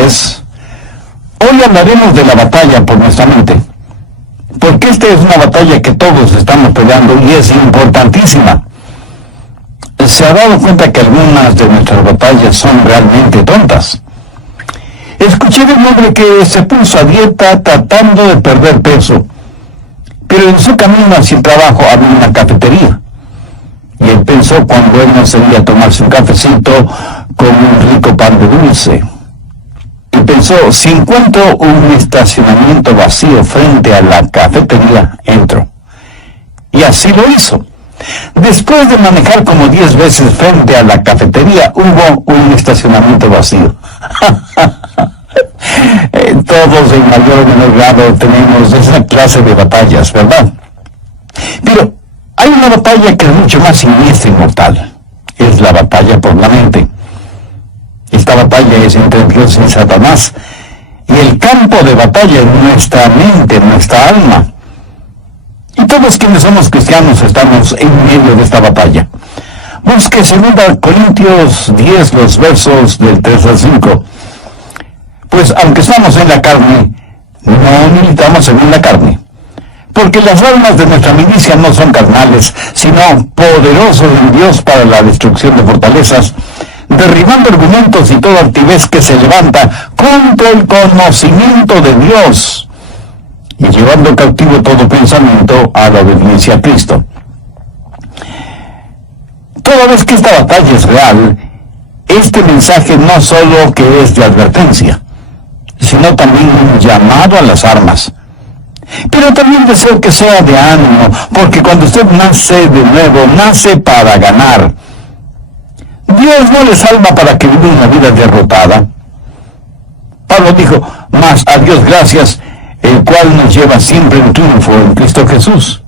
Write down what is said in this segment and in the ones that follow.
es. Hoy hablaremos de la batalla por nuestra mente, porque esta es una batalla que todos estamos peleando y es importantísima. ¿Se ha dado cuenta que algunas de nuestras batallas son realmente tontas? Escuché de un hombre que se puso a dieta tratando de perder peso, pero en su camino hacia el trabajo había una cafetería. Y él pensó cuán bueno sería tomarse un cafecito con un rico pan de dulce. Y pensó, si encuentro un estacionamiento vacío frente a la cafetería, entro. Y así lo hizo. Después de manejar como 10 veces frente a la cafetería, hubo un estacionamiento vacío. Todos en mayor o menor grado tenemos esa clase de batallas, ¿verdad? Pero hay una batalla que es mucho más siniestra y mortal. Es la batalla por la mente. Esta batalla es entre Dios y Satanás. Y el campo de batalla es nuestra mente, nuestra alma. Y todos quienes somos cristianos estamos en medio de esta batalla. Busque 2 Corintios 10, los versos del 3 al 5. Pues aunque estamos en la carne, no militamos según la carne. Porque las armas de nuestra milicia no son carnales, sino poderosos en Dios para la destrucción de fortalezas, derribando argumentos y toda altivez que se levanta contra el conocimiento de Dios, y llevando cautivo todo pensamiento a la obediencia a Cristo. Toda vez que esta batalla es real, este mensaje no solo que es de advertencia, sino también un llamado a las armas. Pero también deseo que sea de ánimo, porque cuando usted nace de nuevo, nace para ganar. Dios no le salva para que viva una vida derrotada. Pablo dijo, mas a Dios gracias, el cual nos lleva siempre en triunfo en Cristo Jesús.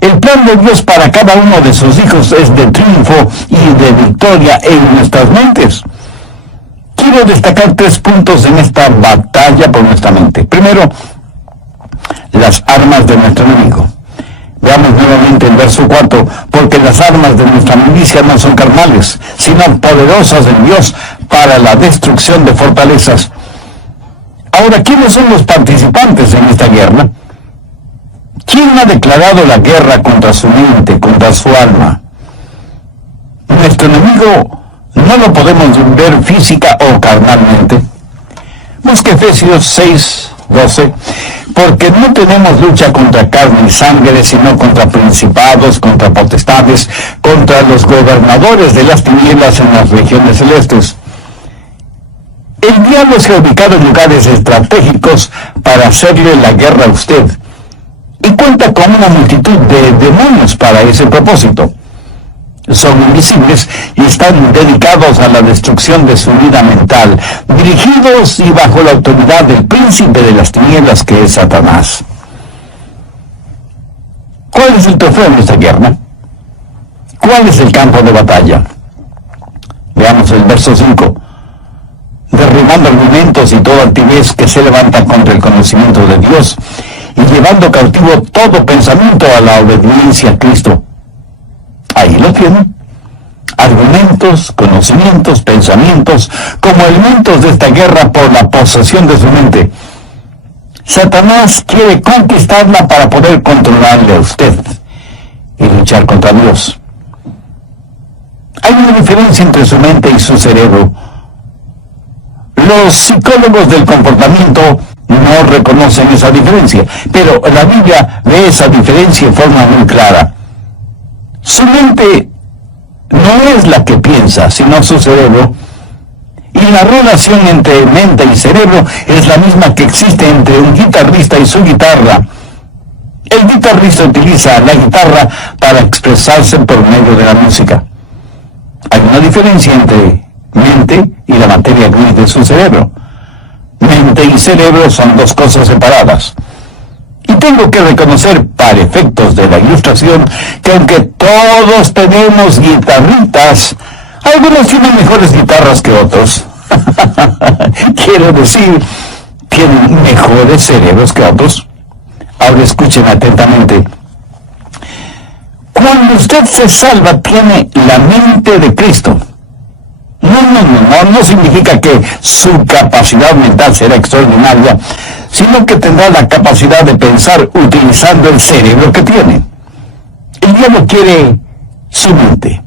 El plan de Dios para cada uno de sus hijos es de triunfo y de victoria en nuestras mentes. Quiero destacar 3 puntos en esta batalla por nuestra mente. Primero, las armas de nuestro enemigo. Veamos nuevamente el verso 4, porque las armas de nuestra milicia no son carnales, sino poderosas en Dios para la destrucción de fortalezas. Ahora, ¿quiénes son los participantes en esta guerra? ¿Quién ha declarado la guerra contra su mente, contra su alma? Nuestro enemigo no lo podemos ver física o carnalmente. Busque Efesios 6:12, porque no tenemos lucha contra carne y sangre, sino contra principados, contra potestades, contra los gobernadores de las tinieblas en las regiones celestes. El diablo se ha ubicado en lugares estratégicos para hacerle la guerra a usted, y cuenta con una multitud de demonios para ese propósito. Son invisibles y están dedicados a la destrucción de su vida mental, dirigidos y bajo la autoridad del príncipe de las tinieblas, que es Satanás. ¿Cuál es el trofeo en esta guerra? ¿Cuál es el campo de batalla? Veamos el verso 5. Derribando argumentos y toda altivez que se levanta contra el conocimiento de Dios, y llevando cautivo todo pensamiento a la obediencia a Cristo. Ahí lo tienen. Argumentos, conocimientos, pensamientos, como elementos de esta guerra por la posesión de su mente. Satanás quiere conquistarla para poder controlarle a usted y luchar contra Dios. Hay una diferencia entre su mente y su cerebro. Los psicólogos del comportamiento no reconocen esa diferencia, pero la Biblia ve esa diferencia en forma muy clara. Su mente no es la que piensa, sino su cerebro. Y la relación entre mente y cerebro es la misma que existe entre un guitarrista y su guitarra. El guitarrista utiliza la guitarra para expresarse por medio de la música. Hay una diferencia entre mente y la materia gris de su cerebro. Mente y cerebro son 2 cosas separadas. Y tengo que reconocer, para efectos de la ilustración, que aunque todos tenemos guitarritas, algunos tienen mejores guitarras que otros. Quiero decir, tienen mejores cerebros que otros. Ahora escuchen atentamente. Cuando usted se salva, tiene la mente de Cristo. No significa que su capacidad mental será extraordinaria, sino que tendrá la capacidad de pensar utilizando el cerebro que tiene. El diablo quiere su mente.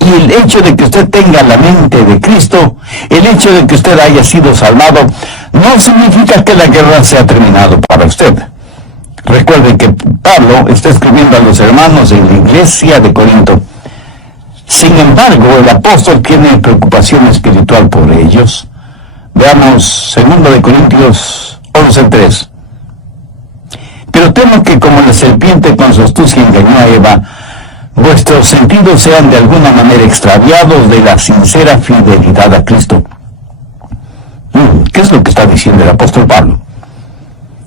Y el hecho de que usted tenga la mente de Cristo, el hecho de que usted haya sido salvado, no significa que la guerra se ha terminado para usted. Recuerde que Pablo está escribiendo a los hermanos en la iglesia de Corinto. Sin embargo, el apóstol tiene preocupación espiritual por ellos. Veamos 2 Corintios 11:3. Pero temo que como la serpiente con su astucia engañó a Eva, vuestros sentidos sean de alguna manera extraviados de la sincera fidelidad a Cristo. ¿Qué es lo que está diciendo el apóstol Pablo?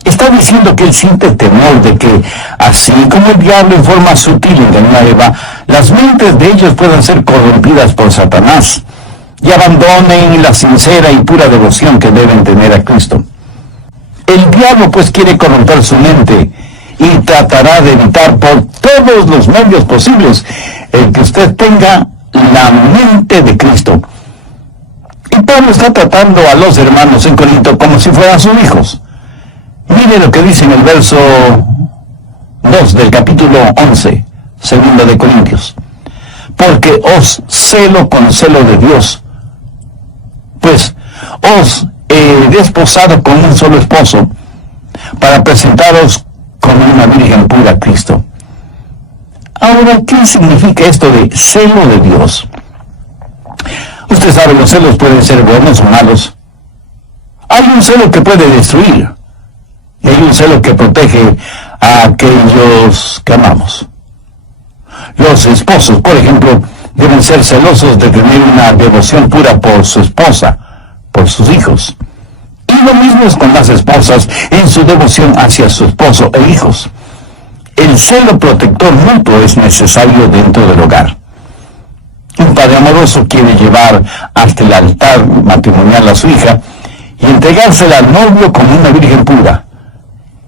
Está diciendo que él siente temor de que, así como el diablo en forma sutil engañó a Eva, las mentes de ellos puedan ser corrompidas por Satanás y abandonen la sincera y pura devoción que deben tener a Cristo. El diablo pues quiere corromper su mente y tratará de evitar por todos los medios posibles el que usted tenga la mente de Cristo. Y Pablo está tratando a los hermanos en Corinto como si fueran sus hijos. Mire lo que dice en el verso 2 del capítulo 11, 2 Corintios. Porque os celo con celo de Dios, pues os he desposado con un solo esposo, para presentaros como una virgen pura a Cristo. Ahora, ¿qué significa esto de celo de Dios? Usted sabe, los celos pueden ser buenos o malos. Hay un celo que puede destruir, y hay un celo que protege a aquellos que amamos. Los esposos, por ejemplo, deben ser celosos de tener una devoción pura por su esposa, por sus hijos. Y lo mismo es con las esposas en su devoción hacia su esposo e hijos. El celo protector mutuo es necesario dentro del hogar. Un padre amoroso quiere llevar hasta el altar matrimonial a su hija y entregársela al novio como una virgen pura.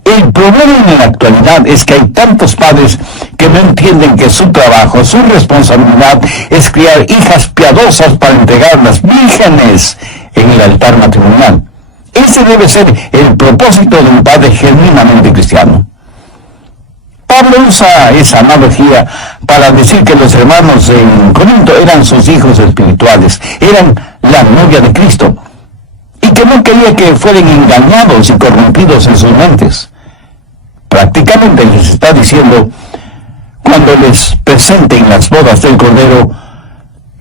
El problema en la actualidad es que hay tantos padres que no entienden que su trabajo, su responsabilidad es criar hijas piadosas para entregarlas vírgenes en el altar matrimonial. Ese debe ser el propósito de un padre genuinamente cristiano. Pablo usa esa analogía para decir que los hermanos en Corinto eran sus hijos espirituales, eran la novia de Cristo, y que no quería que fueran engañados y corrompidos en sus mentes. Prácticamente les está diciendo, cuando les presenten las bodas del Cordero,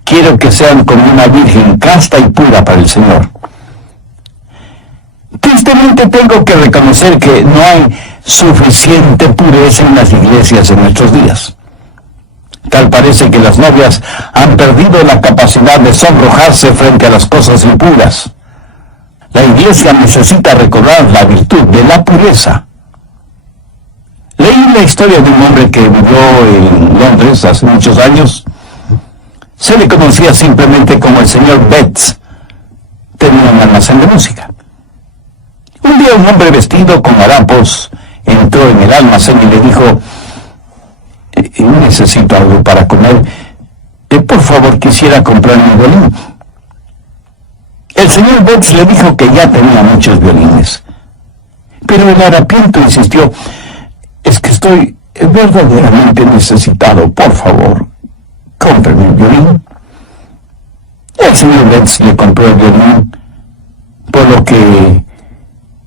quiero que sean como una virgen casta y pura para el Señor. Tristemente tengo que reconocer que no hay suficiente pureza en las iglesias en nuestros días. Tal parece que las novias han perdido la capacidad de sonrojarse frente a las cosas impuras. La iglesia necesita recordar la virtud de la pureza. Leí la historia de un hombre que vivió en Londres hace muchos años. Se le conocía simplemente como el señor Betts. Tenía un almacén de música. Un día un hombre vestido con harapos entró en el almacén y le dijo, necesito algo para comer, por favor quisiera comprar un violín. El señor Betts le dijo que ya tenía muchos violines, pero el harapiento insistió, es que estoy verdaderamente necesitado, por favor, cómprame el violín. El señor Betts le compró el violín, por lo que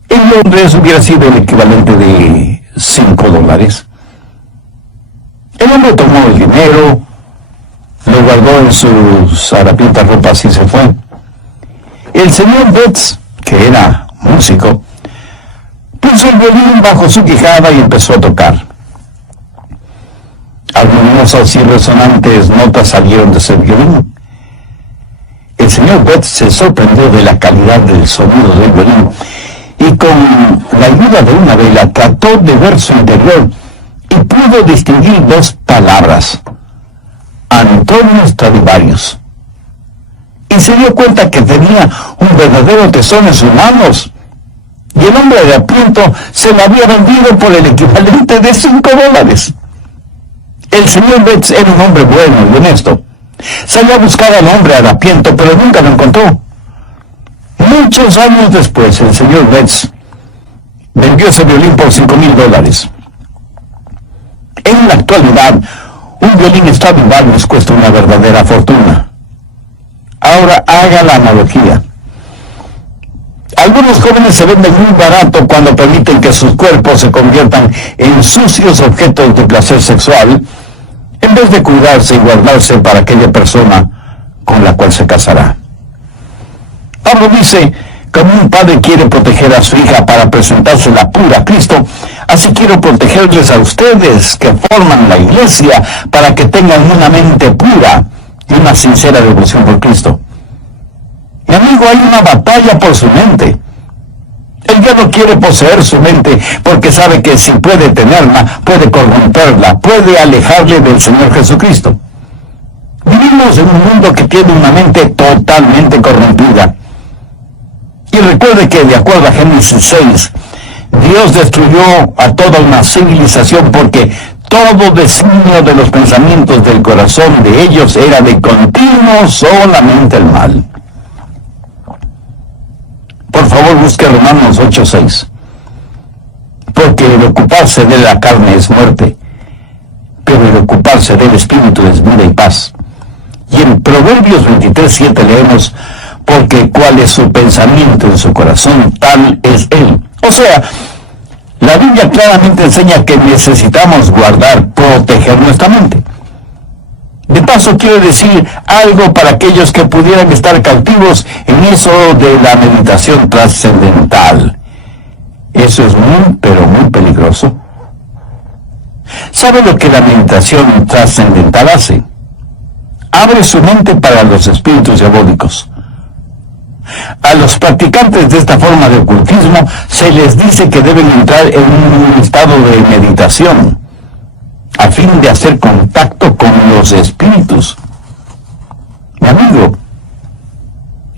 en Londres hubiera sido el equivalente de $5. El hombre tomó el dinero, lo guardó en sus harapientas ropas y se fue. El señor Betts, que era músico, puso el violín bajo su quijada y empezó a tocar. Armoniosas y resonantes notas salieron de ese violín. El señor Betts se sorprendió de la calidad del sonido del violín y con la ayuda de una vela trató de ver su interior y pudo distinguir dos palabras: Antonio Stradivarius. Y se dio cuenta que tenía un verdadero tesoro en sus manos. Y el hombre de harapiento se lo había vendido por el equivalente de $5. El señor Betts era un hombre bueno y honesto. Salió a buscar al hombre harapiento, pero nunca lo encontró. Muchos años después, el señor Betts vendió ese violín por $5,000. En la actualidad, un violín Stradivarius cuesta una verdadera fortuna. Ahora haga la analogía. Algunos jóvenes se venden muy barato cuando permiten que sus cuerpos se conviertan en sucios objetos de placer sexual, en vez de cuidarse y guardarse para aquella persona con la cual se casará. Pablo dice, como un padre quiere proteger a su hija para presentársela pura a Cristo, así quiero protegerles a ustedes que forman la iglesia para que tengan una mente pura y una sincera devoción por Cristo. Mi amigo, hay una batalla por su mente. El diablo quiere poseer su mente porque sabe que si puede tenerla, puede corromperla, puede alejarle del Señor Jesucristo. Vivimos en un mundo que tiene una mente totalmente corrompida. Y recuerde que, de acuerdo a Génesis 6, Dios destruyó a toda una civilización porque todo designio de los pensamientos del corazón de ellos era de continuo solamente el mal. Por favor, busque Romanos 8:6. Porque el ocuparse de la carne es muerte, pero el ocuparse del Espíritu es vida y paz. Y en Proverbios 23:7 leemos, porque cuál es su pensamiento en su corazón, tal es él. O sea, la Biblia claramente enseña que necesitamos guardar, proteger nuestra mente. De paso, quiero decir algo para aquellos que pudieran estar cautivos en eso de la meditación trascendental. Eso es muy, pero muy peligroso. ¿Sabe lo que la meditación trascendental hace? Abre su mente para los espíritus diabólicos. A los practicantes de esta forma de ocultismo se les dice que deben entrar en un estado de meditación a fin de hacer contacto con los espíritus. Mi amigo,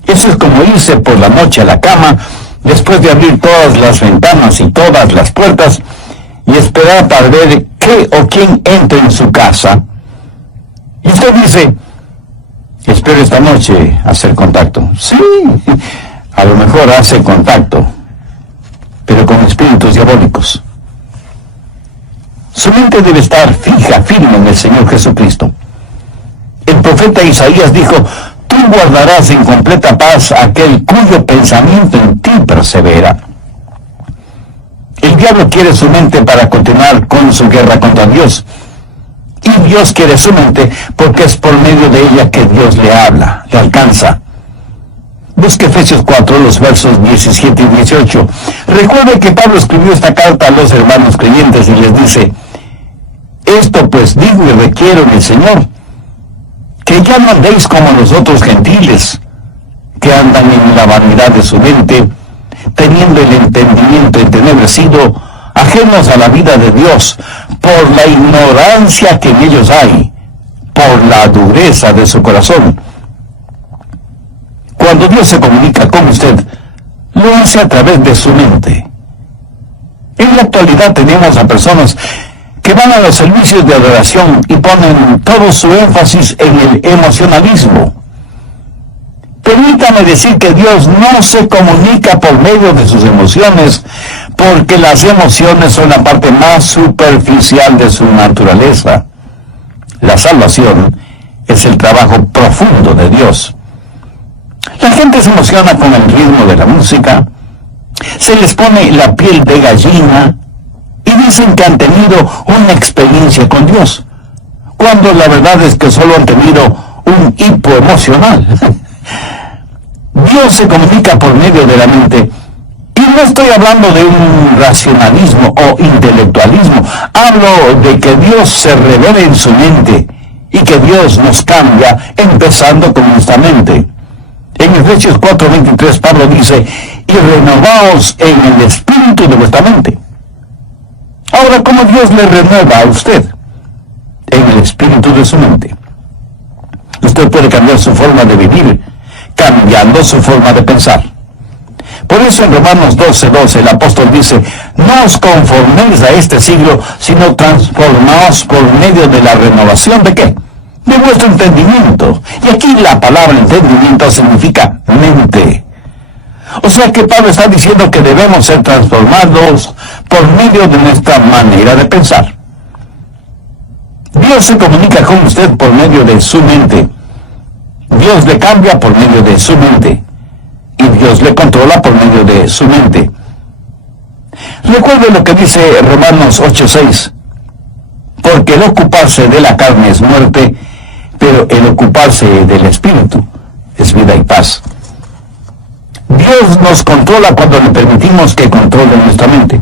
eso es como irse por la noche a la cama después de abrir todas las ventanas y todas las puertas y esperar para ver qué o quién entra en su casa. Y usted dice, espero esta noche hacer contacto. Sí, a lo mejor hace contacto, pero con espíritus diabólicos. Su mente debe estar fija, firme en el Señor Jesucristo. El profeta Isaías dijo, tú guardarás en completa paz aquel cuyo pensamiento en ti persevera. El diablo quiere su mente para continuar con su guerra contra Dios. Y Dios quiere su mente porque es por medio de ella que Dios le habla, le alcanza. Busque Efesios 4, los versos 17 y 18. Recuerde que Pablo escribió esta carta a los hermanos creyentes y les dice, esto pues digo y requiero en el Señor, que ya no andéis como los otros gentiles, que andan en la vanidad de su mente, teniendo el entendimiento entenebrecido, ajenos a la vida de Dios, por la ignorancia que en ellos hay, por la dureza de su corazón. Cuando Dios se comunica con usted, lo hace a través de su mente. En la actualidad tenemos a personas que van a los servicios de adoración y ponen todo su énfasis en el emocionalismo. Permítame decir que Dios no se comunica por medio de sus emociones, porque las emociones son la parte más superficial de su naturaleza. La salvación es el trabajo profundo de Dios. La gente se emociona con el ritmo de la música, se les pone la piel de gallina y dicen que han tenido una experiencia con Dios, cuando la verdad es que solo han tenido un hipo emocional. Dios se comunica por medio de la mente, y no estoy hablando de un racionalismo o intelectualismo, hablo de que Dios se revela en su mente y que Dios nos cambia empezando con nuestra mente. En Efesios 4:23 Pablo dice, y renovaos en el espíritu de vuestra mente. Ahora, ¿cómo Dios le renueva a usted? En el espíritu de su mente. Usted puede cambiar su forma de vivir, cambiando su forma de pensar. Por eso en Romanos 12:12 el apóstol dice, no os conforméis a este siglo, sino transformaos por medio de la renovación ¿de qué? de vuestro entendimiento. Y aquí la palabra entendimiento significa mente. O sea que Pablo está diciendo que debemos ser transformados por medio de nuestra manera de pensar. Dios se comunica con usted por medio de su mente. Dios le cambia por medio de su mente. Y Dios le controla por medio de su mente. Recuerde lo que dice Romanos 8:6. Porque el ocuparse de la carne es muerte, pero el ocuparse del Espíritu es vida y paz. Dios nos controla cuando le permitimos que controle nuestra mente.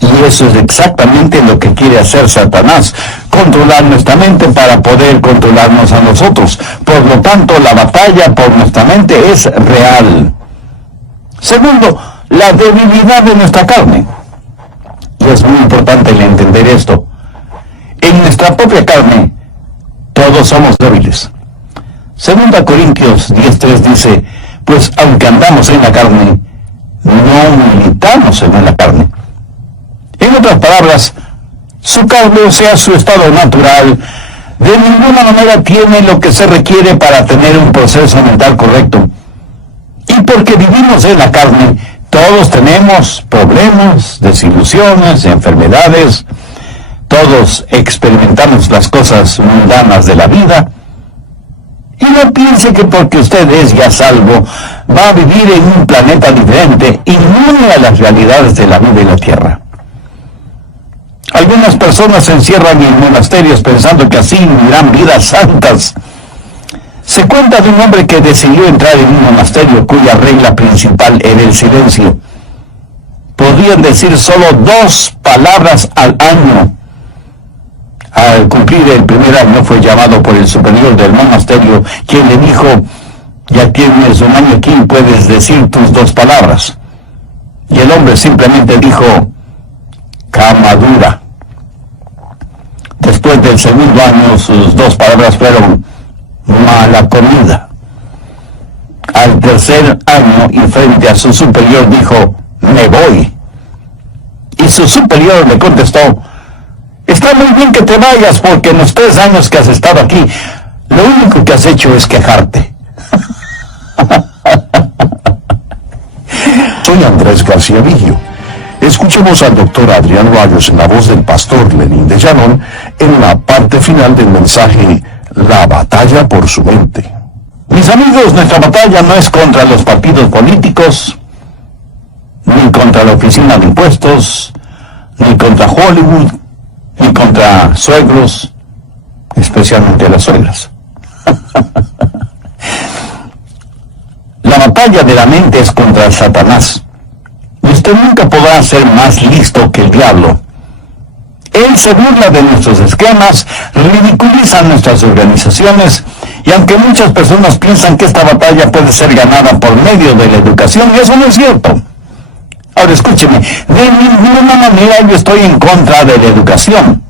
Y eso es exactamente lo que quiere hacer Satanás, controlar nuestra mente para poder controlarnos a nosotros. Por lo tanto, la batalla por nuestra mente es real. Segundo, la debilidad de nuestra carne. Y es muy importante el entender esto. En nuestra propia carne, todos somos débiles. 2 Corintios 10:3 dice, pues aunque andamos en la carne, no militamos según la carne. En otras palabras, su carne, o sea, su estado natural, de ninguna manera tiene lo que se requiere para tener un proceso mental correcto. Y porque vivimos en la carne, todos tenemos problemas, desilusiones, enfermedades, todos experimentamos las cosas mundanas de la vida. Y no piense que porque usted es ya salvo, va a vivir en un planeta diferente, inmune a las realidades de la vida y la tierra. Algunas personas se encierran en monasterios pensando que así vivirán vidas santas. Se cuenta de un hombre que decidió entrar en un monasterio cuya regla principal era el silencio. Podían decir solo 2 palabras al año. Al cumplir el primer año fue llamado por el superior del monasterio, quien le dijo, ya tienes un año aquí, puedes decir tus 2 palabras. Y el hombre simplemente dijo, cama dura. Después del segundo año, sus 2 palabras fueron, mala comida. Al tercer año, y frente a su superior, dijo, me voy. Y su superior le contestó, está muy bien que te vayas, porque en los 3 años que has estado aquí, lo único que has hecho es quejarte. Soy Andrés García Vigio. Escuchemos al doctor Adrián Rayos en la voz del pastor Lenín de Llanón en la parte final del mensaje La batalla por su mente. Mis amigos, nuestra batalla no es contra los partidos políticos, ni contra la oficina de impuestos, ni contra Hollywood, ni contra suegros, especialmente las suegras. La batalla de la mente es contra Satanás. Y usted nunca podrá ser más listo que el diablo. Él se burla de nuestros esquemas, ridiculiza nuestras organizaciones, y aunque muchas personas piensan que esta batalla puede ser ganada por medio de la educación, eso no es cierto. Ahora escúcheme, de ninguna manera yo estoy en contra de la educación.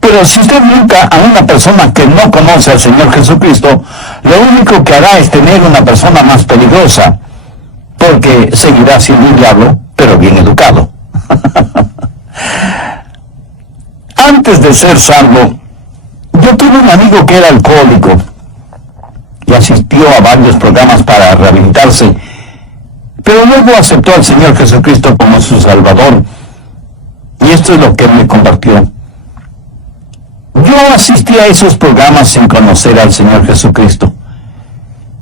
Pero si usted nunca a una persona que no conoce al Señor Jesucristo, lo único que hará es tener una persona más peligrosa, porque seguirá siendo un diablo, pero bien educado. Antes de ser salvo, yo tuve un amigo que era alcohólico y asistió a varios programas para rehabilitarse, pero luego aceptó al Señor Jesucristo como su Salvador, y esto es lo que me compartió. Yo asistí a esos programas sin conocer al Señor Jesucristo.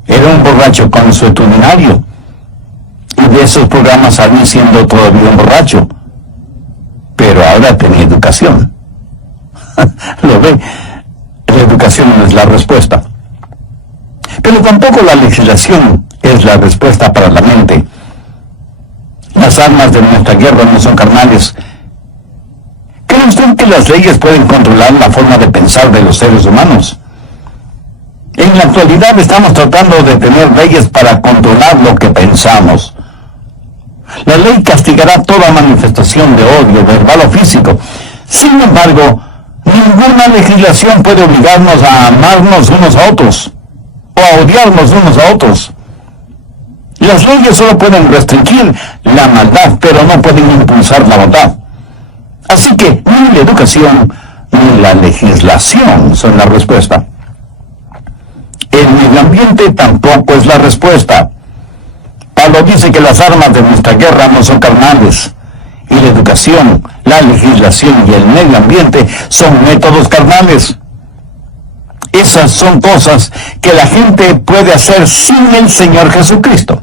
Era un borracho consuetudinario, y de esos programas salí siendo todavía un borracho, pero ahora tenía educación. Lo ve, la educación no es la respuesta. Pero tampoco la legislación es la respuesta para la mente. Las armas de nuestra guerra no son carnales. ¿Cree usted que las leyes pueden controlar la forma de pensar de los seres humanos? En la actualidad estamos tratando de tener leyes para controlar lo que pensamos. La ley castigará toda manifestación de odio, verbal o físico. Sin embargo, ninguna legislación puede obligarnos a amarnos unos a otros o a odiarnos unos a otros. Las leyes solo pueden restringir la maldad, pero no pueden impulsar la bondad. Así que ni la educación ni la legislación son la respuesta. El medio ambiente tampoco es la respuesta. Pablo dice que las armas de nuestra guerra no son carnales, y la educación, la legislación y el medio ambiente son métodos carnales. Esas son cosas que la gente puede hacer sin el Señor Jesucristo.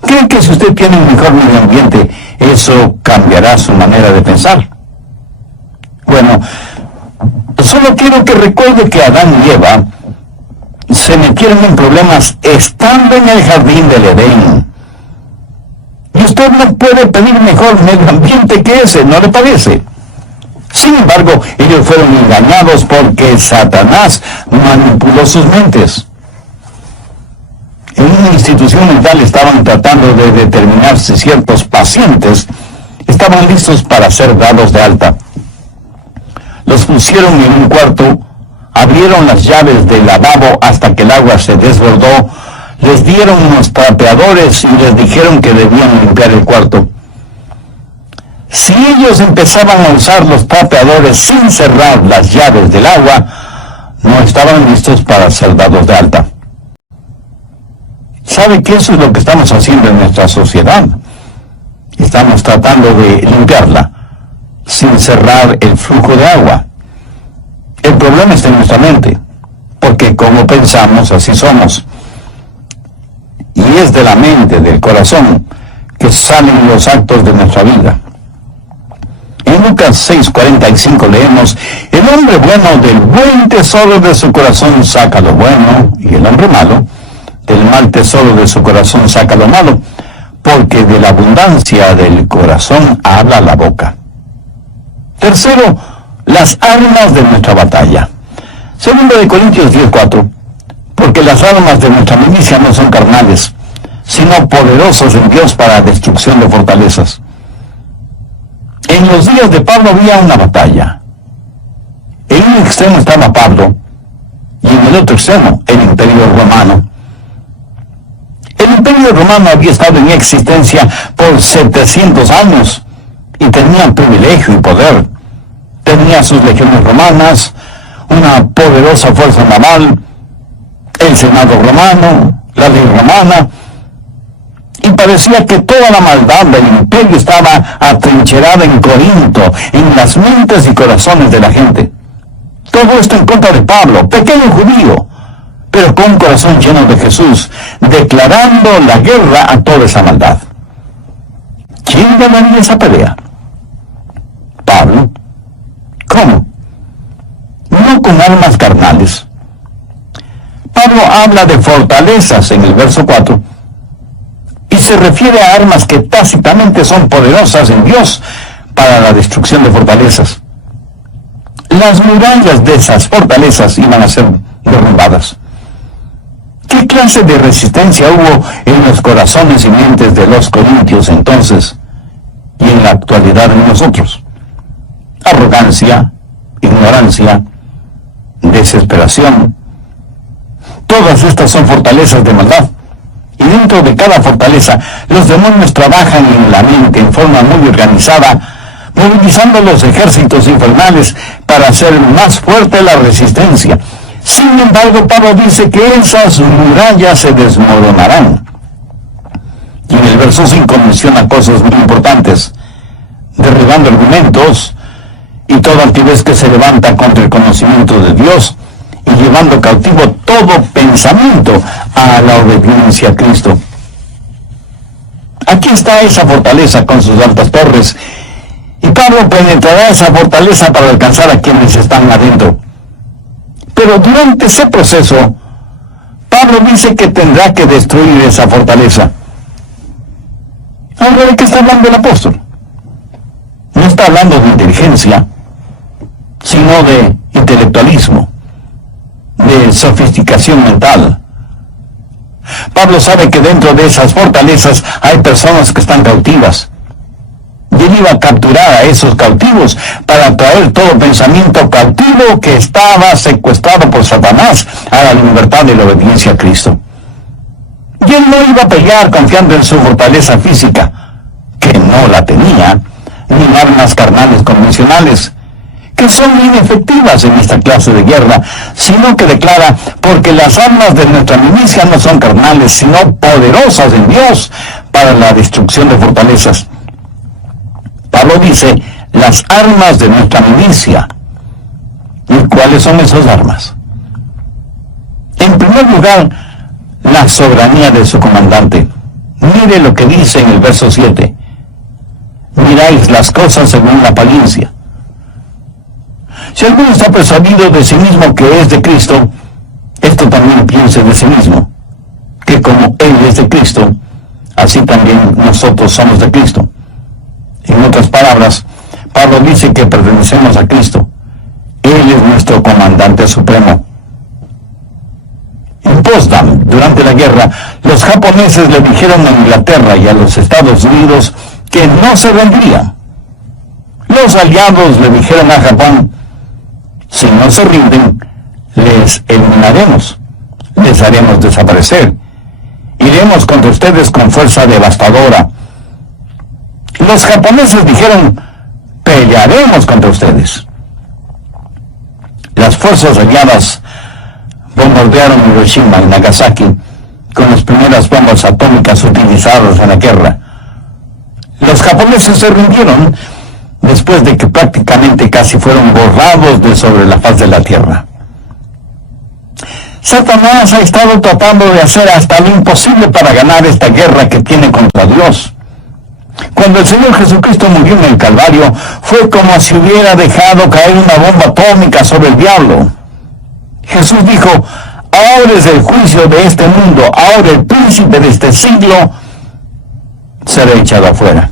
¿Cree que si usted tiene un mejor medio ambiente, eso cambiará su manera de pensar? Bueno, solo quiero que recuerde que Adán y Eva se metieron en problemas estando en el jardín del Edén. Y usted no puede pedir mejor medio ambiente que ese, ¿no le parece? Sin embargo, ellos fueron engañados porque Satanás manipuló sus mentes. En una institución mental estaban tratando de determinar si ciertos pacientes estaban listos para ser dados de alta. Los pusieron en un cuarto, abrieron las llaves del lavabo hasta que el agua se desbordó, les dieron unos trapeadores y les dijeron que debían limpiar el cuarto. Si ellos empezaban a usar los trapeadores sin cerrar las llaves del agua, no estaban listos para ser dados de alta. ¿Sabe que eso es lo que estamos haciendo en nuestra sociedad? Estamos tratando de limpiarla sin cerrar el flujo de agua. El problema está en nuestra mente, porque como pensamos, así somos. Y es de la mente, del corazón, que salen los actos de nuestra vida. En Lucas 6:45 leemos: el hombre bueno del buen tesoro de su corazón saca lo bueno, y el hombre malo del mal tesoro de su corazón saca lo malo, porque de la abundancia del corazón habla la boca. Tercero, las armas de nuestra batalla. Segundo de Corintios 10:4, porque las armas de nuestra milicia no son carnales, sino poderosos en Dios para destrucción de fortalezas. En los días de Pablo había una batalla. En un extremo estaba Pablo, y en el otro extremo, el Imperio Romano. El Imperio Romano había estado en existencia por 700 años, y tenía privilegio y poder. Tenía sus legiones romanas, una poderosa fuerza naval, el Senado romano, la ley romana, y parecía que toda la maldad del imperio estaba atrincherada en Corinto, en las mentes y corazones de la gente. Todo esto en contra de Pablo, pequeño judío, pero con un corazón lleno de Jesús, declarando la guerra a toda esa maldad. ¿Quién ganaría esa pelea? Pablo. ¿Cómo? No con armas carnales. Pablo habla de fortalezas en el verso 4, y se refiere a armas que tácitamente son poderosas en Dios para la destrucción de fortalezas. Las murallas de esas fortalezas iban a ser derrumbadas. ¿Qué clase de resistencia hubo en los corazones y mentes de los corintios entonces y en la actualidad en nosotros? Arrogancia, ignorancia, desesperación. Todas estas son fortalezas de maldad. Y dentro de cada fortaleza, los demonios trabajan en la mente en forma muy organizada, movilizando los ejércitos infernales para hacer más fuerte la resistencia. Sin embargo, Pablo dice que esas murallas se desmoronarán. Y en el verso 5 menciona cosas muy importantes: derribando argumentos y toda altivez que se levanta contra el conocimiento de Dios, y llevando cautivo todo pensamiento a la obediencia a Cristo. Aquí está esa fortaleza con sus altas torres, y Pablo penetrará esa fortaleza para alcanzar a quienes están adentro. Pero durante ese proceso, Pablo dice que tendrá que destruir esa fortaleza. Ahora, ¿de qué está hablando el apóstol? No está hablando de inteligencia, sino de intelectualismo, de sofisticación mental. Pablo sabe que dentro de esas fortalezas hay personas que están cautivas. Y él iba a capturar a esos cautivos para traer todo pensamiento cautivo que estaba secuestrado por Satanás a la libertad de la obediencia a Cristo. Y él no iba a pelear confiando en su fortaleza física, que no la tenía, ni en armas carnales convencionales, que son inefectivas en esta clase de guerra, sino que declara, porque las armas de nuestra milicia no son carnales, sino poderosas en Dios para la destrucción de fortalezas. Pablo dice, las armas de nuestra milicia. ¿Y cuáles son esas armas? En primer lugar, la soberanía de su comandante. Mire lo que dice en el verso 7. Miráis las cosas según la apariencia. Si alguno está persuadido de sí mismo que es de Cristo, esto también piense de sí mismo, que como Él es de Cristo, así también nosotros somos de Cristo. En otras palabras, Pablo dice que pertenecemos a Cristo. Él es nuestro comandante supremo. En Potsdam, durante la guerra, los japoneses le dijeron a Inglaterra y a los Estados Unidos que no se rendirían. Los aliados le dijeron a Japón, si no se rinden, les eliminaremos, les haremos desaparecer, iremos contra ustedes con fuerza devastadora. Los japoneses dijeron, pelearemos contra ustedes. Las fuerzas aliadas bombardearon Hiroshima y Nagasaki con las primeras bombas atómicas utilizadas en la guerra. Los japoneses se rindieron después de que prácticamente casi fueron borrados de sobre la faz de la tierra. Satanás ha estado tratando de hacer hasta lo imposible para ganar esta guerra que tiene contra Dios. Cuando el Señor Jesucristo murió en el Calvario, fue como si hubiera dejado caer una bomba atómica sobre el diablo. Jesús dijo, ahora es el juicio de este mundo, ahora el príncipe de este siglo será echado afuera.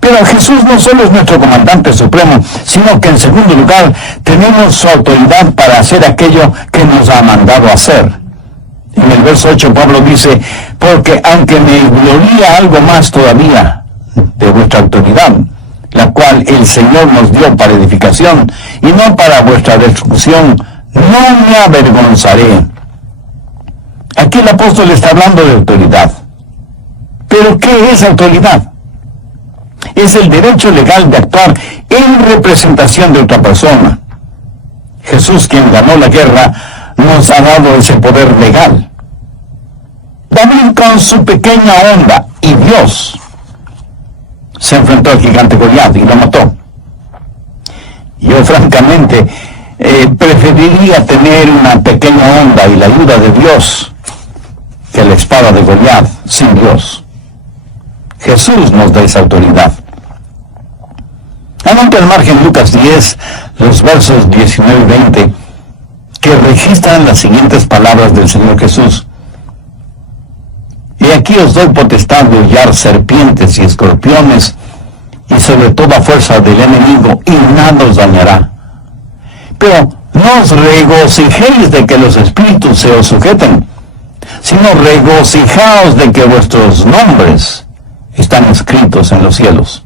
Pero Jesús no solo es nuestro comandante supremo, sino que en segundo lugar tenemos su autoridad para hacer aquello que nos ha mandado hacer. En el verso 8 Pablo dice, porque aunque me gloría algo más todavía de vuestra autoridad, la cual el Señor nos dio para edificación y no para vuestra destrucción, no me avergonzaré. Aquí el apóstol está hablando de autoridad. ¿Pero qué es autoridad? Es el derecho legal de actuar en representación de otra persona. Jesús, quien ganó la guerra, nos ha dado ese poder legal. David, con su pequeña onda y Dios, se enfrentó al gigante Goliat y lo mató. Yo francamente preferiría tener una pequeña onda y la ayuda de Dios que la espada de Goliat sin Dios. Jesús nos da esa autoridad. Anote al margen Lucas 10, los versos 19 y 20, que registran las siguientes palabras del Señor Jesús. Y aquí os doy potestad de hollar serpientes y escorpiones, y sobre toda fuerza del enemigo, y nada os dañará. Pero no os regocijéis de que los espíritus se os sujeten, sino regocijaos de que vuestros nombres están escritos en los cielos.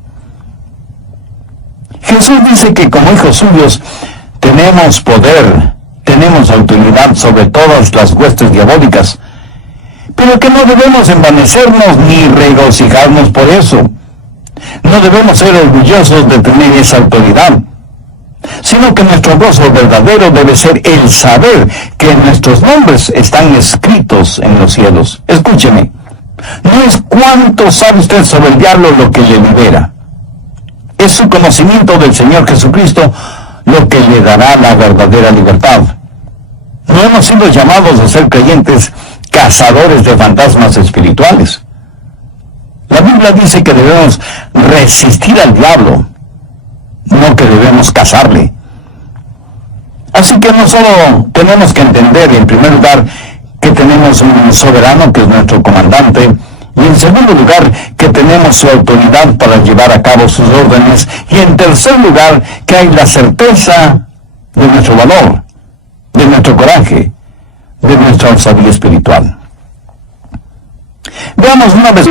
Jesús dice que como hijos suyos tenemos poder, tenemos autoridad sobre todas las huestes diabólicas, pero que no debemos envanecernos ni regocijarnos por eso. No debemos ser orgullosos de tener esa autoridad, sino que nuestro gozo verdadero debe ser el saber que nuestros nombres están escritos en los cielos. Escúcheme, no es cuánto sabe usted sobre el diablo lo que le libera. Es su conocimiento del Señor Jesucristo lo que le dará la verdadera libertad. No hemos sido llamados a ser creyentes cazadores de fantasmas espirituales. La Biblia dice que debemos resistir al diablo, no que debemos cazarle. Así que no solo tenemos que entender, en primer lugar, que tenemos un soberano que es nuestro comandante, y en segundo lugar, que tenemos su autoridad para llevar a cabo sus órdenes, y en tercer lugar, que hay la certeza de nuestro valor, de nuestro coraje, de nuestra osadía espiritual. Veamos una vez.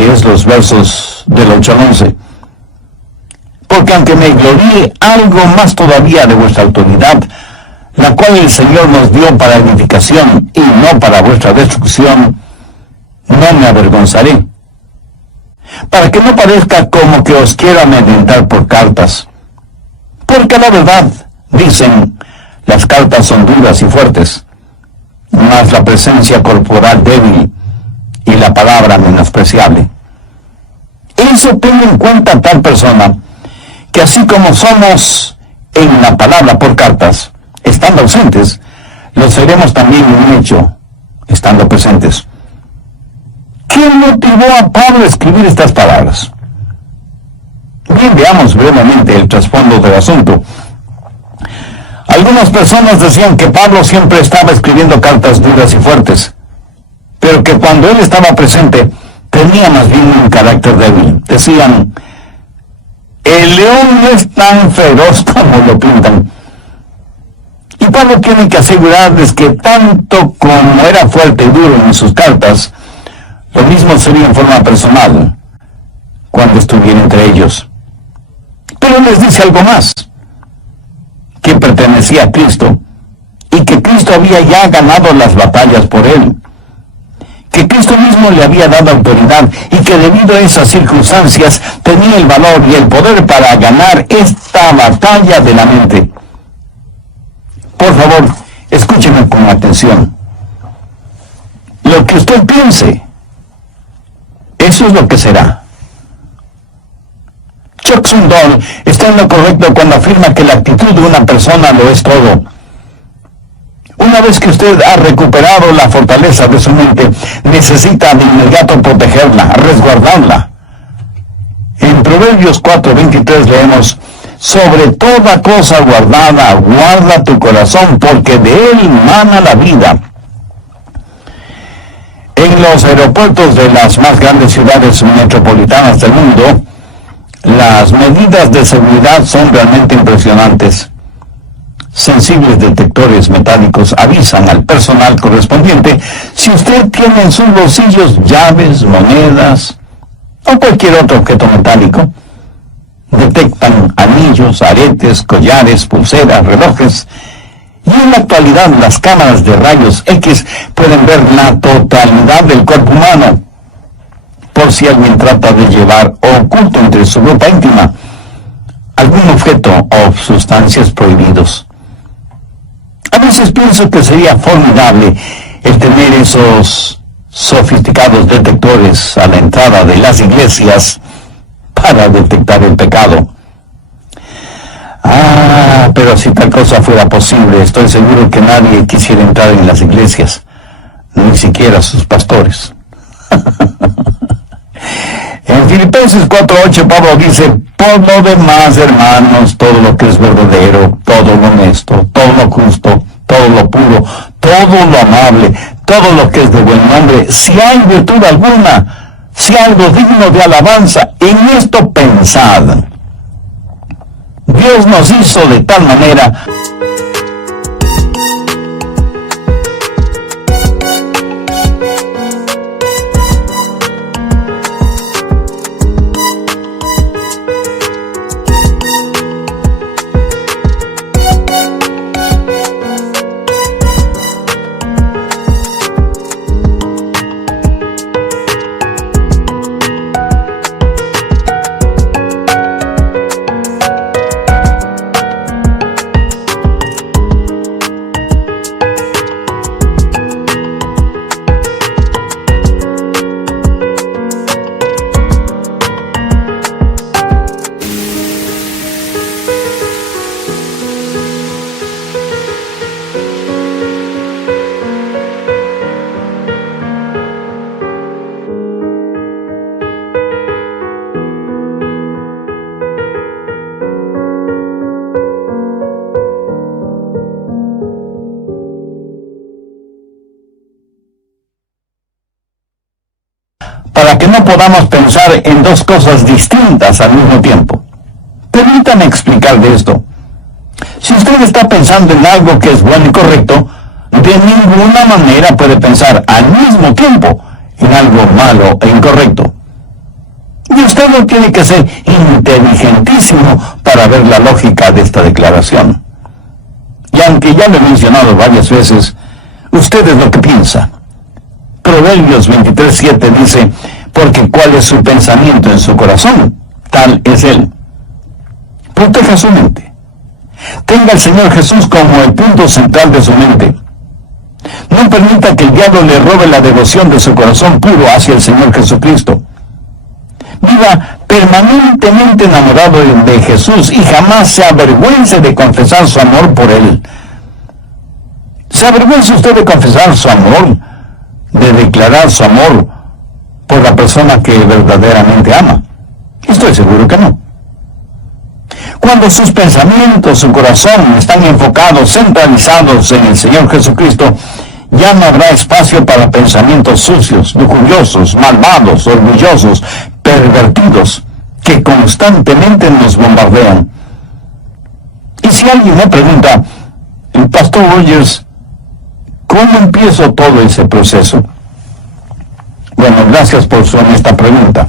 10, los versos del 8 al 11. Porque aunque me gloríe algo más todavía de vuestra autoridad, la cual el Señor nos dio para edificación y no para vuestra destrucción, no me avergonzaré, para que no parezca como que os quiero amedrentar por cartas. Porque la verdad, dicen, las cartas son duras y fuertes, mas la presencia corporal débil y la palabra menospreciable. Eso tenga en cuenta tal persona, que así como somos en la palabra por cartas, estando ausentes, lo seremos también en un hecho, estando presentes. ¿Quién motivó a Pablo a escribir estas palabras? Bien, veamos brevemente el trasfondo del asunto. Algunas personas decían que Pablo siempre estaba escribiendo cartas duras y fuertes, pero que cuando él estaba presente tenía más bien un carácter débil. Decían, el león no es tan feroz como lo pintan. Y Pablo tiene que asegurarles que tanto como era fuerte y duro en sus cartas, lo mismo sería en forma personal cuando estuviera entre ellos. Pero les dice algo más, que pertenecía a Cristo y que Cristo había ya ganado las batallas por él, que Cristo mismo le había dado autoridad y que debido a esas circunstancias tenía el valor y el poder para ganar esta batalla de la mente. Por favor, escúcheme con atención. Lo que usted piense, eso es lo que será. Chuck Swindoll está en lo correcto cuando afirma que la actitud de una persona lo es todo. Una vez que usted ha recuperado la fortaleza de su mente, necesita de inmediato protegerla, resguardarla. En Proverbios 4:23 leemos, sobre toda cosa guardada, guarda tu corazón, porque de él mana la vida. En los aeropuertos de las más grandes ciudades metropolitanas del mundo, las medidas de seguridad son realmente impresionantes. Sensibles detectores metálicos avisan al personal correspondiente si usted tiene en sus bolsillos llaves, monedas o cualquier otro objeto metálico. Detectan anillos, aretes, collares, pulseras, relojes. Y en la actualidad las cámaras de rayos X pueden ver la totalidad del cuerpo humano, por si alguien trata de llevar oculto entre su ropa íntima algún objeto o sustancias prohibidos. A veces pienso que sería formidable el tener esos sofisticados detectores a la entrada de las iglesias para detectar el pecado. Pero si tal cosa fuera posible, estoy seguro que nadie quisiera entrar en las iglesias, ni siquiera sus pastores. En Filipenses 4:8 Pablo dice, por lo demás, hermanos, todo lo que es verdadero, todo lo honesto, todo lo justo, todo lo puro, todo lo amable, todo lo que es de buen nombre, si hay virtud alguna, si algo digno de alabanza, en esto pensad. Dios nos hizo de tal manera para que no podamos pensar en dos cosas distintas al mismo tiempo. Permítame explicar de esto. Si usted está pensando en algo que es bueno y correcto, de ninguna manera puede pensar al mismo tiempo en algo malo e incorrecto. Y usted no tiene que ser inteligentísimo para ver la lógica de esta declaración. Y aunque ya lo he mencionado varias veces, usted es lo que piensa. Proverbios 23:7 dice, porque cuál es su pensamiento en su corazón, tal es él. Proteja su mente. Tenga al Señor Jesús como el punto central de su mente. No permita que el diablo le robe la devoción de su corazón puro hacia el Señor Jesucristo. Viva permanentemente enamorado de Jesús y jamás se avergüence de confesar su amor por Él. ¿Se avergüenza usted de confesar su amor, de declarar su amor por la persona que verdaderamente ama? Estoy seguro que no. Cuando sus pensamientos, su corazón están enfocados, centralizados en el Señor Jesucristo, ya no habrá espacio para pensamientos sucios, lujuriosos, malvados, orgullosos, pervertidos, que constantemente nos bombardean. Y si alguien me pregunta, Pastor Rogers, ¿cómo empiezo todo ese proceso? Bueno, gracias por su honesta pregunta.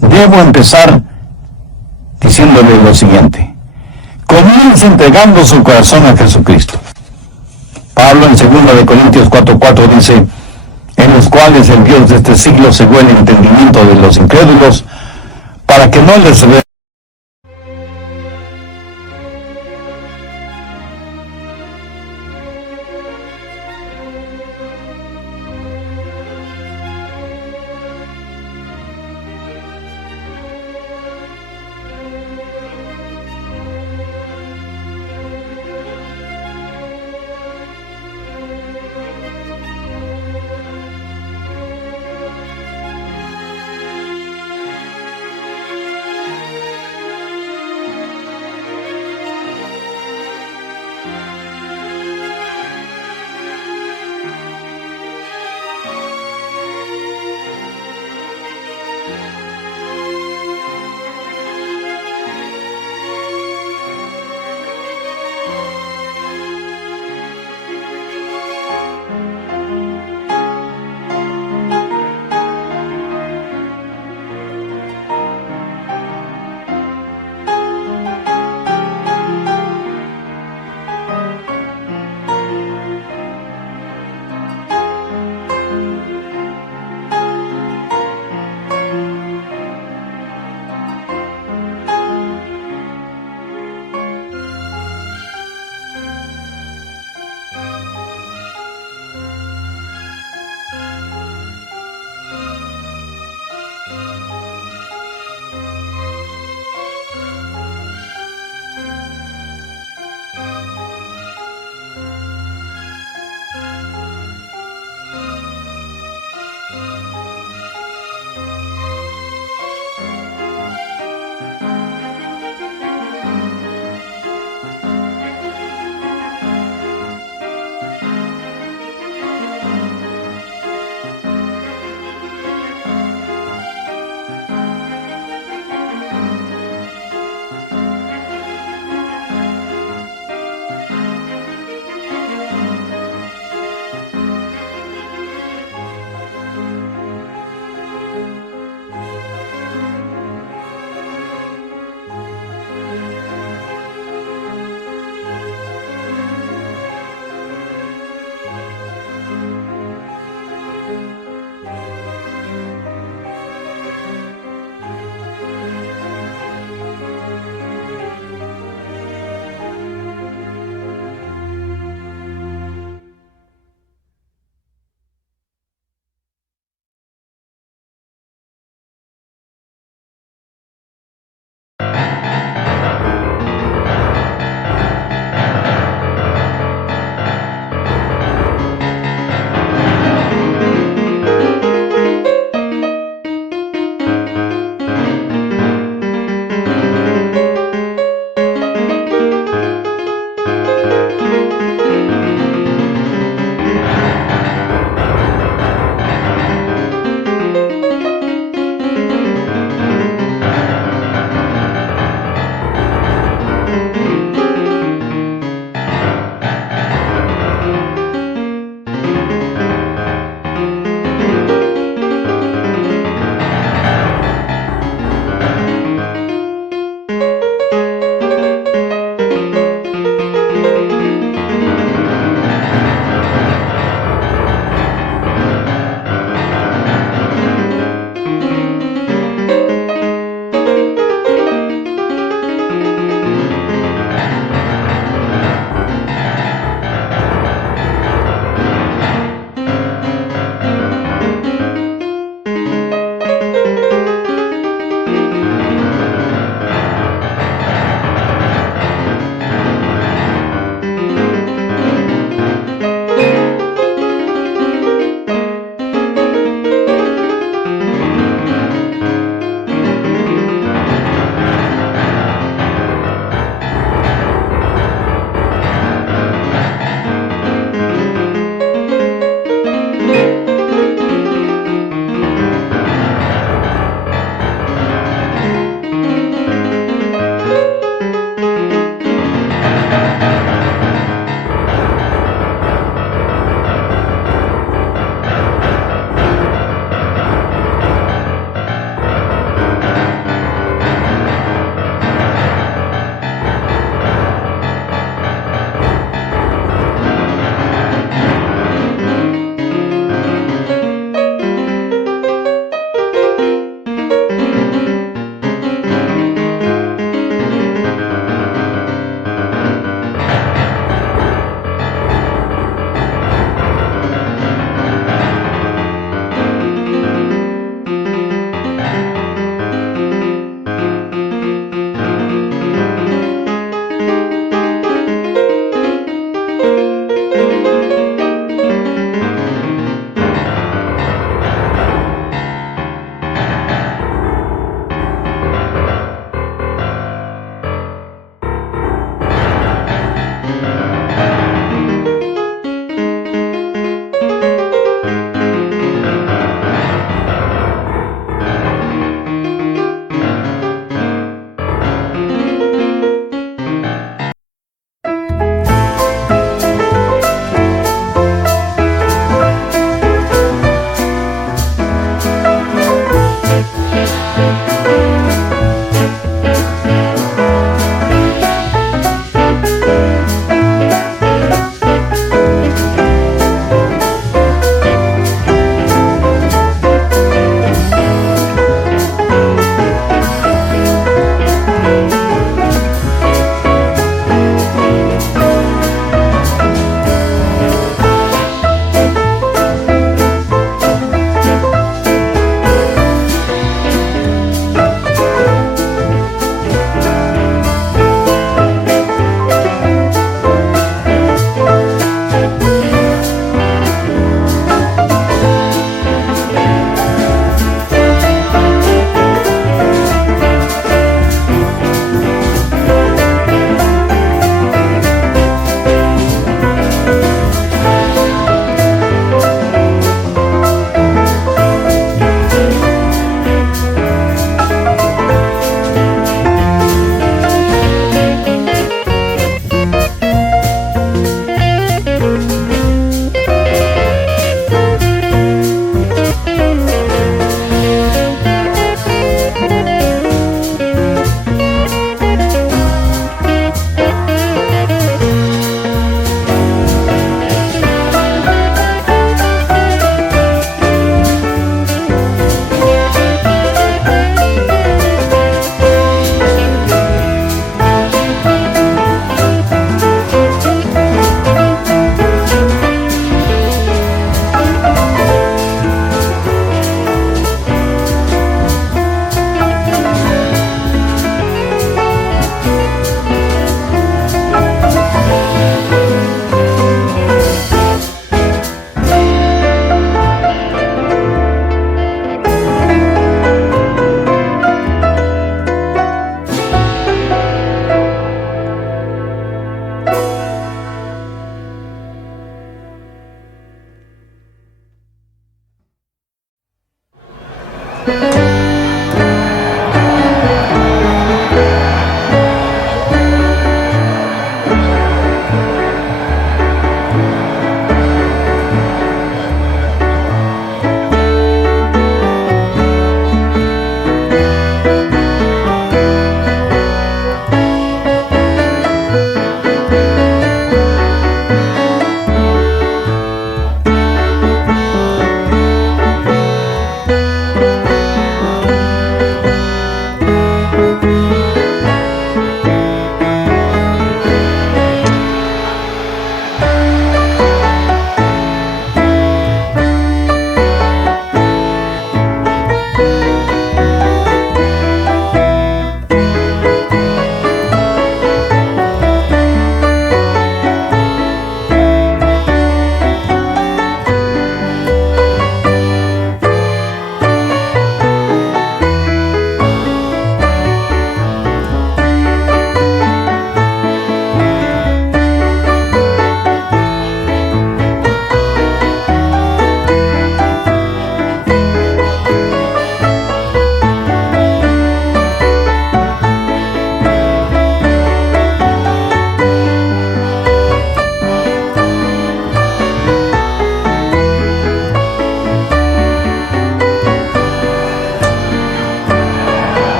Debo empezar diciéndole lo siguiente. Comience entregando su corazón a Jesucristo. Pablo en 2 Corintios 4:4 dice, en los cuales el Dios de este siglo cegó el entendimiento de los incrédulos, para que no les